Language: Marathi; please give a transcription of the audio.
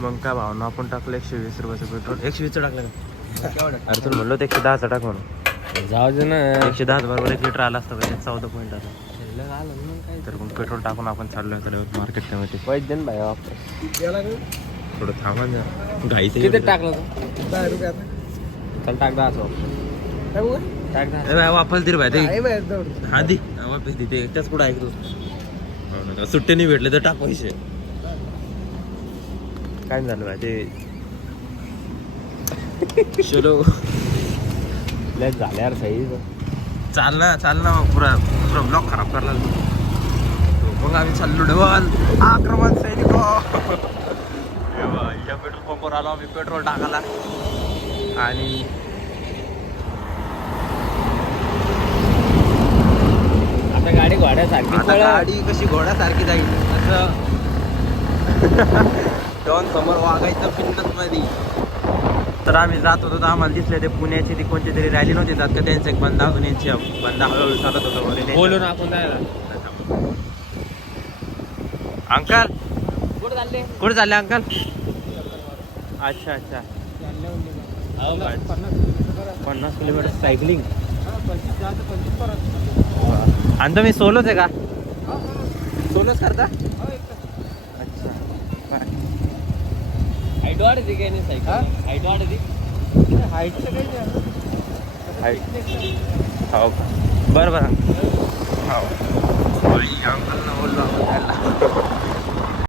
मग काय भावना आपण टाकलं 120 रुपयाचं पेट्रोल. 120चं टाकलं का? अरे तुला म्हणलो 110चं टाक म्हणून. जाऊ दे ना. 110 बरोबर 1 लिटर आला असतं का? 14 पॉईंट आलं. तर मग पेट्रोल टाकून आपण चाललो इकडे मार्केट कमिटी. पैसे दे ना भाई वापस. थोडं थांबा ना. घाईचं किती एवढं. टाकलं तू? 10 रुपये. चल टाक 10 टाक 10. वापस दे रे भाई ते. हा दे वापस दे ते एकटाच कुठं ऐकतो. सुट्टे नाही भेटले तर टाक पैसे. काय झालं भाई ते चलो लय झाले यार सही. चाल ना पुरा ब्लॉक खराब करला. मग आम्ही चाललो डबल आक्रमण सैनिक. या पेट्रोल पंपवर आलो आम्ही पेट्रोल टाकायला. आणि आता गाडी घोड्यासारखी गाडी कशी घोड्यासारखी जाईल असं. डॉन समोर वागायचं पिंडत मध्ये. तर आम्ही जात होतो तर आम्हाला दिसले ते पुण्याची ती कोणती तरी रॅली नव्हती जात का त्यांचं एक बंदा हळूहळू चालत होतं. बोलून आपण जायला. अंकल कुठे चालले अंकल? अच्छा 50 किलोमीटर सायकलिंग. आणि तुम्ही सोलोच आहे का? सोलोच करता? अच्छा हाईट वाढते काय नाही सायकल? हाईट वाढते. हो बरं हो अंकलला बोललो आपण.